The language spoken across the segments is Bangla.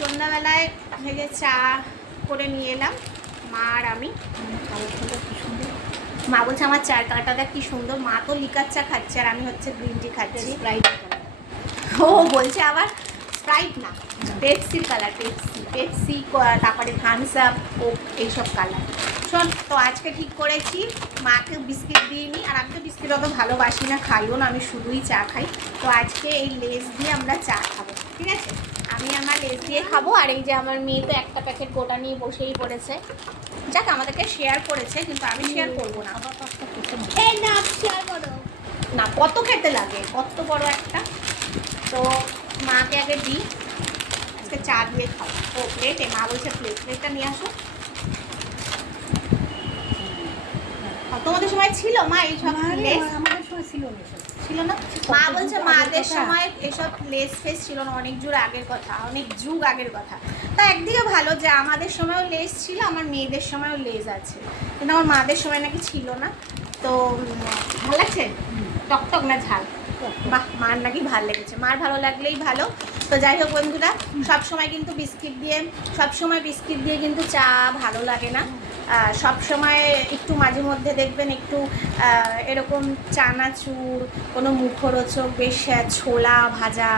সন্ধ্যাবেলায় ভেজে চা করে নিয়ে এলাম মা আর আমি। মা বলছে আমার চার কাঁটাটা কি সুন্দর, মা তো লিকার চা খাচ্ছে আর আমি হচ্ছে গ্রিন টি খাচ্ছি। ও বলছে আবার স্প্রাইট না, পেপসির কালার, পেপসি তারপরে থামস আপ, কোক, এইসব কালার। শোন, তো আজকে ঠিক করেছি মাকে বিস্কিট দিয়ে নিই, আর আমি তো বিস্কিট অত ভালোবাসি না, খাইও না, আমি শুধুই চা খাই। তো আজকে এই লেস দিয়ে আমরা চা খাবো, ঠিক আছে? আমি আমার লেস দিয়ে খাবো, আর এই যে আমার মেয়ে তো একটা প্যাকেট গোটা নিয়ে বসেই পড়েছে। যাক, আমাদেরকে শেয়ার করেছে, কিন্তু আমি শেয়ার করবো না। না, কত খেতে লাগে, কত বড় একটা। তো মাকে আগে দিই, আজকে চা দিয়ে খাও। ও প্লেটে, মা বলছে প্লেটটা নিয়ে আসো। তোমাদের সময় ছিল মা এইসব লেস? আমাদের সময় ছিল না, ছিল না। মা বলছে মাদের সময় এসব লেস ফেস ছিল না, অনেক যুগ আগের কথা, অনেক যুগ আগের কথা। তা একদিকে ভালো যে আমাদের সময়ও লেস ছিল, আমার মেয়েদের সময়ও লেস আছে, কিন্তু আমার মাদের সময় নাকি ছিল না। তো ভালো লাগছে, টকটক না ঝাল? বাহ, মার নাকি ভালো লেগেছে, মার ভালো লাগলেই ভালো। তো যাই হোক বন্ধুরা, সবসময় কিন্তু বিস্কিট দিয়ে কিন্তু চা ভালো লাগে না। সব সময় একটু মাঝে মধ্যে দেখবেন একটু এরকম চানাচুর, কোনো মুখরোচক বেশ ছোলা ভাজা,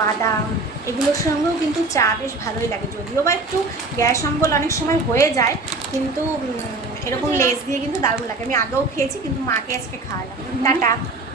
বাদাম, এগুলোর সঙ্গেও কিন্তু চা বেশ ভালোই লাগে। যদিও বা একটু গ্যাস অম্বল অনেক সময় হয়ে যায়, কিন্তু এরকম লেস দিয়ে কিন্তু দারুণ লাগে। আমি আগেও খেয়েছি, কিন্তু মাকে আজকে খাওয়ালাম। টাটা।